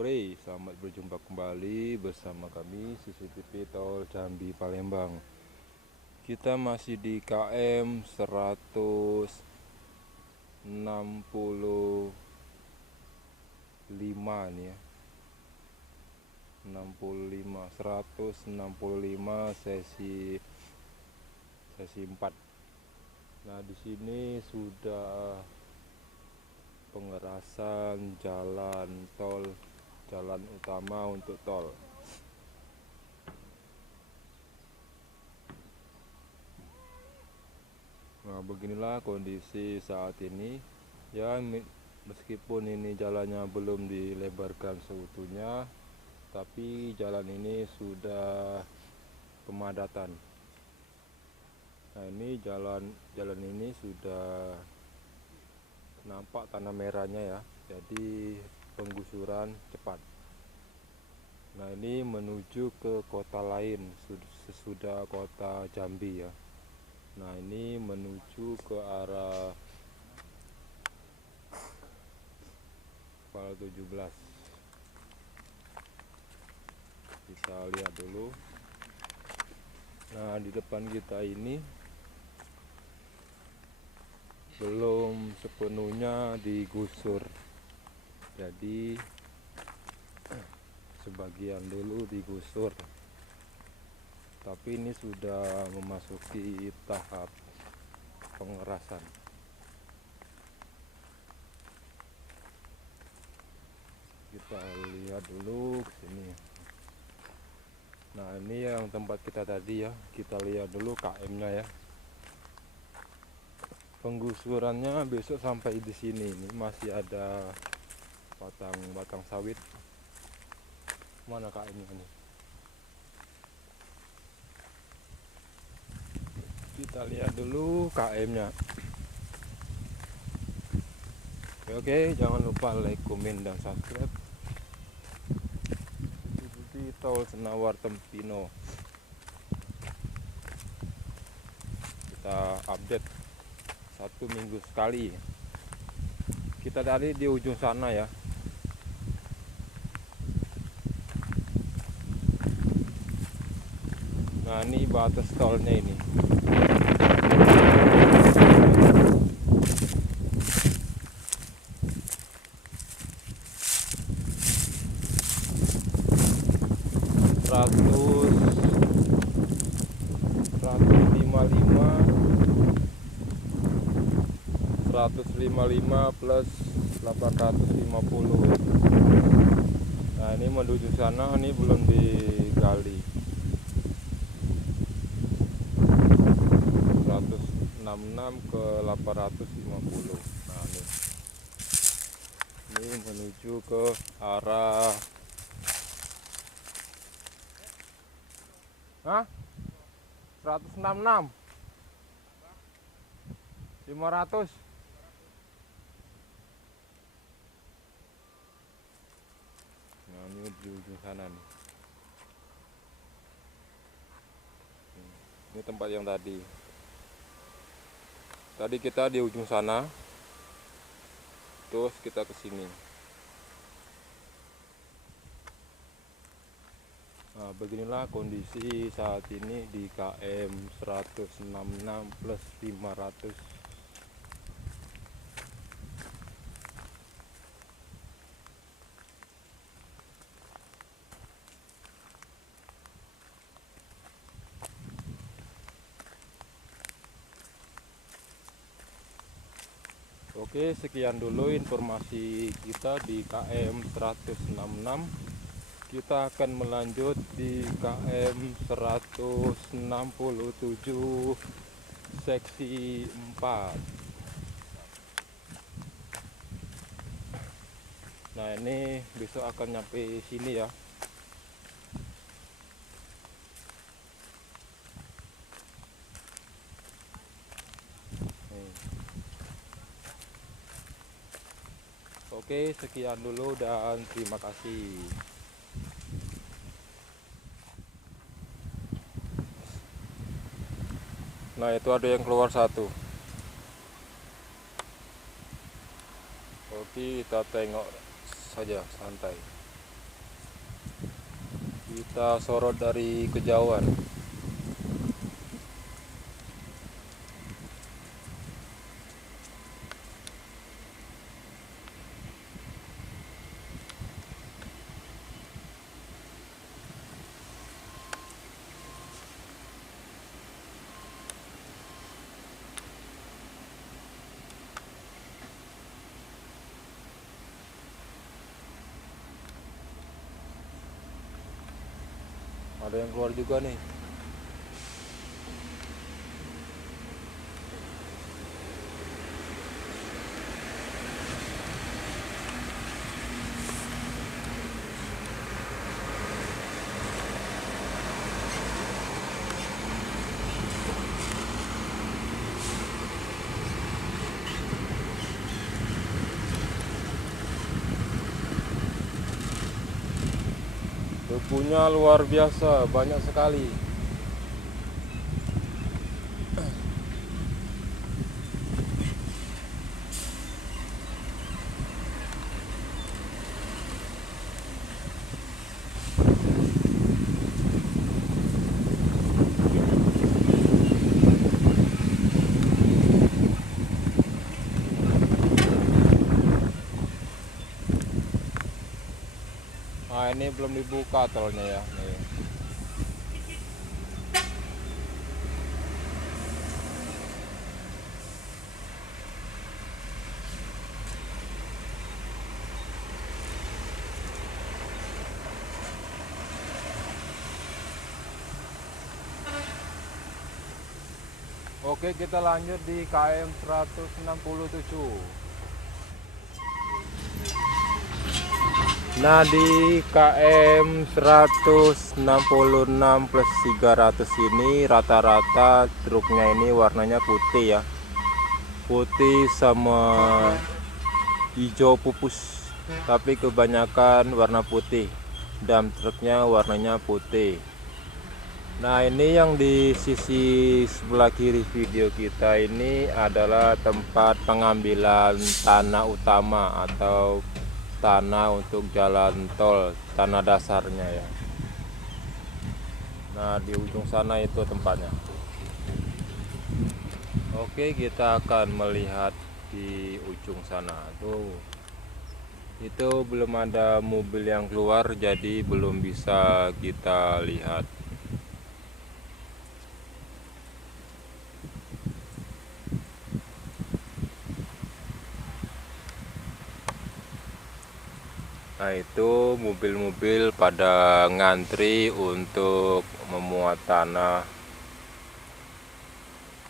sore, selamat berjumpa kembali bersama kami CCTV Tol Jambi Palembang. Kita masih di KM 165 nih ya. 165 sesi 4. Nah, di sini sudah pengerasan jalan tol, jalan utama untuk tol. Nah, beginilah kondisi saat ini ya, meskipun ini jalannya belum dilebarkan seutuhnya, tapi jalan ini sudah pemadatan. Nah, ini jalan ini sudah nampak tanah merahnya ya, jadi penggusuran cepat. Nah, ini menuju ke kota lain sesudah kota Jambi ya. Nah, ini menuju ke arah Kepala 17. Bisa lihat dulu. Nah, di depan kita ini belum sepenuhnya digusur, jadi sebagian dulu digusur, tapi ini sudah memasuki tahap pengerasan. Kita lihat dulu ke sini. Nah, ini yang tempat kita tadi ya, kita lihat dulu KM-nya ya. Penggusurannya besok sampai di sini. Ini masih ada batang sawit. Mana KM-nya nih? Kita lihat dulu KM-nya. Oke, jangan lupa like, komen, dan subscribe. Di Tol Senawar Tempino. Kita update 1 minggu sekali. Kita tadi di ujung sana ya. Nah, ini batas tolnya ini. Ratus 155 plus 850. Nah, ini menuju sana, ini belum digali. 166 ke 850. Nah, ini menuju ke arah 166 500. Nah, ini di ujung sana nih. Ini tempat yang tadi kita di ujung sana, terus kita ke sini. Nah, beginilah kondisi saat ini di KM 166 plus 500. Oke, sekian dulu informasi kita di KM 166. Kita akan melanjut di KM 167 seksi 4. Nah, ini besok akan nyampe sini ya. Oke, sekian dulu dan terima kasih. Nah, itu ada yang keluar satu. Oke, kita tengok saja santai. Kita sorot dari kejauhan. Ada yang keluar juga nih. Debunya luar biasa, banyak sekali. Nah, ini belum dibuka tolnya ya. Nih. Oke, kita lanjut di KM 167. Nah, di KM 166 plus 300 ini rata-rata truknya ini warnanya putih ya. Putih sama hijau pupus, tapi kebanyakan warna putih. Dam truknya warnanya putih. Nah, ini yang di sisi sebelah kiri video kita ini adalah tempat pengambilan tanah utama atau tanah untuk jalan tol, tanah dasarnya ya. Nah, di ujung sana itu tempatnya. Oke, kita akan melihat di ujung sana tuh. Itu belum ada mobil yang keluar, jadi belum bisa kita lihat. Nah, itu mobil-mobil pada ngantri untuk memuat tanah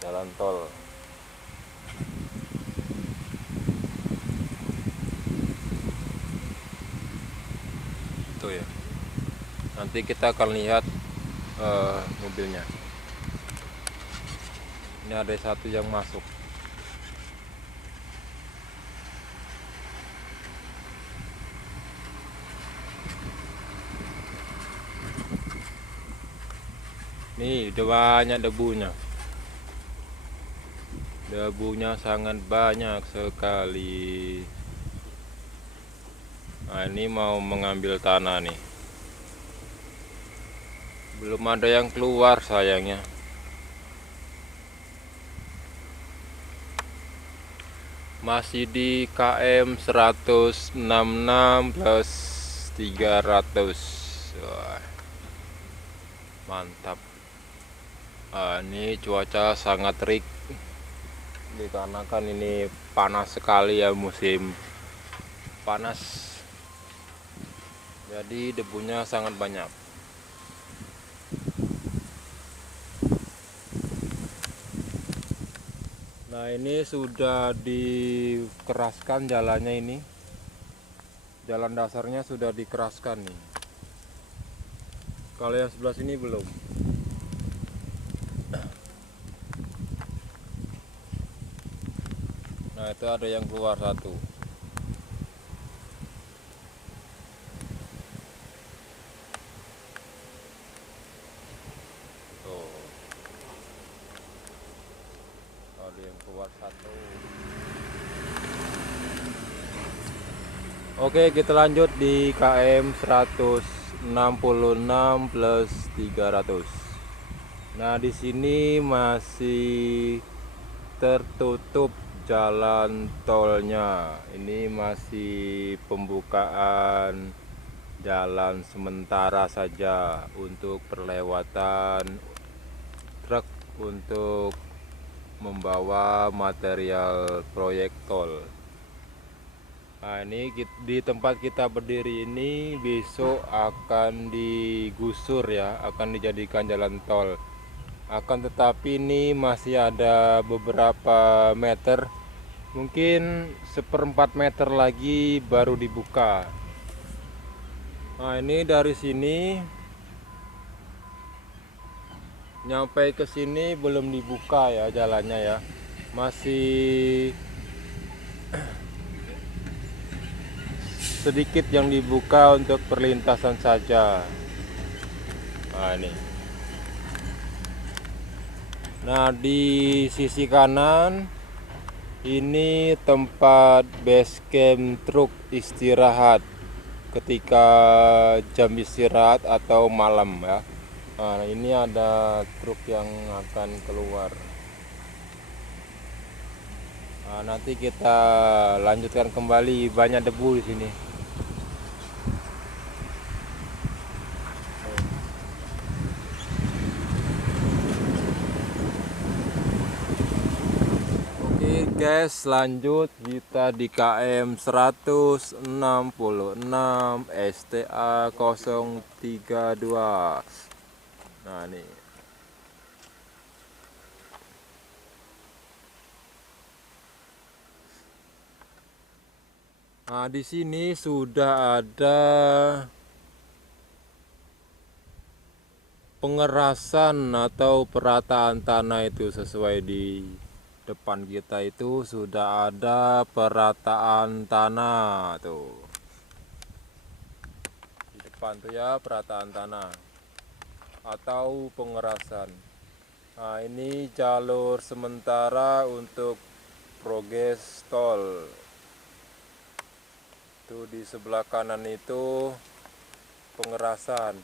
jalan tol. Itu ya. Nanti kita akan lihat mobilnya. Ini ada satu yang masuk. Nih, udah banyak debunya. Debunya sangat banyak sekali. Nah, ini mau mengambil tanah nih. Belum ada yang keluar sayangnya. Masih di KM 166 plus 300. Wah, mantap. Ini cuaca sangat terik dikarenakan ini panas sekali ya, musim panas, jadi debunya sangat banyak. Nah, ini sudah dikeraskan jalannya, ini jalan dasarnya sudah dikeraskan nih. Kalau yang sebelah sini belum. Nah, itu ada yang keluar satu. Tuh. Ada yang keluar satu. Oke, kita lanjut di KM 167. 66 plus 300. Nah, di sini masih tertutup jalan tolnya. Ini masih pembukaan jalan sementara saja untuk perlewatan truk untuk membawa material proyek tol. Nah, ini di tempat kita berdiri ini besok akan digusur ya, akan dijadikan jalan tol. Akan tetapi ini masih ada beberapa meter, mungkin 1/4 meter lagi baru dibuka. Nah, ini dari sini nyampe ke sini belum dibuka ya jalannya ya, masih sedikit yang dibuka untuk perlintasan saja. Nah, ini. Nah, di sisi kanan ini tempat base camp truk istirahat ketika jam istirahat atau malam ya. Nah, ini ada truk yang akan keluar. Nah, nanti kita lanjutkan kembali, banyak debu di sini. Oke guys, lanjut kita di KM 166 STA 032. Nah, nih. Nah, di sini sudah ada pengerasan atau perataan tanah, itu sesuai di depan kita itu sudah ada perataan tanah tuh. Di depan tuh ya perataan tanah atau pengerasan. Nah, ini jalur sementara untuk progres tol. Tuh di sebelah kanan itu pengerasan.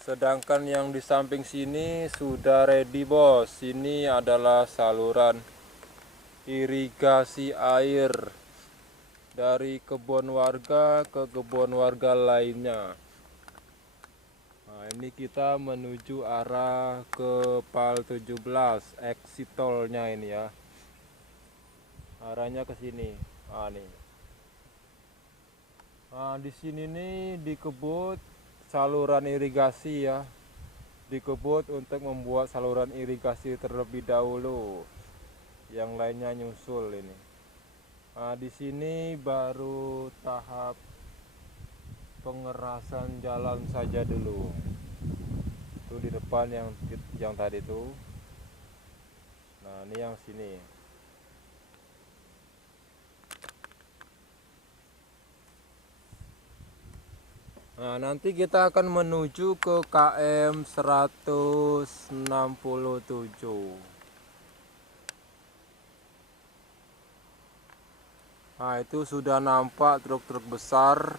Sedangkan yang di samping sini sudah ready bos. Ini adalah saluran irigasi air dari kebun warga ke kebun warga lainnya. Nah, ini kita menuju arah ke PAL 17, exit tolnya ini ya. Arahnya ke sini. Nah, nih. Nah, di sini nih dikebut saluran irigasi ya. Dikebut untuk membuat saluran irigasi terlebih dahulu. Yang lainnya nyusul ini. Nah, di sini baru tahap pengerasan jalan saja dulu. Itu di depan yang tadi tuh. Nah, ini yang sini. Nah, nanti kita akan menuju ke KM 167. Nah, itu sudah nampak truk-truk besar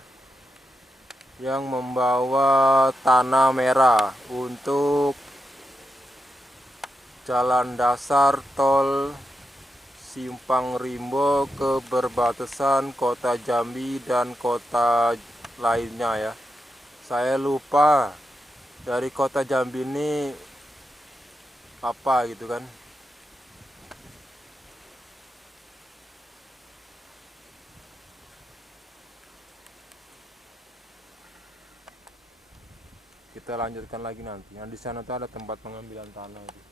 yang membawa tanah merah untuk jalan dasar tol Simpang Rimbo ke perbatasan kota Jambi dan kota lainnya ya. Saya lupa dari kota Jambi ini apa gitu kan. Kita lanjutkan lagi nanti. Yang di sana tuh ada tempat pengambilan tanah itu.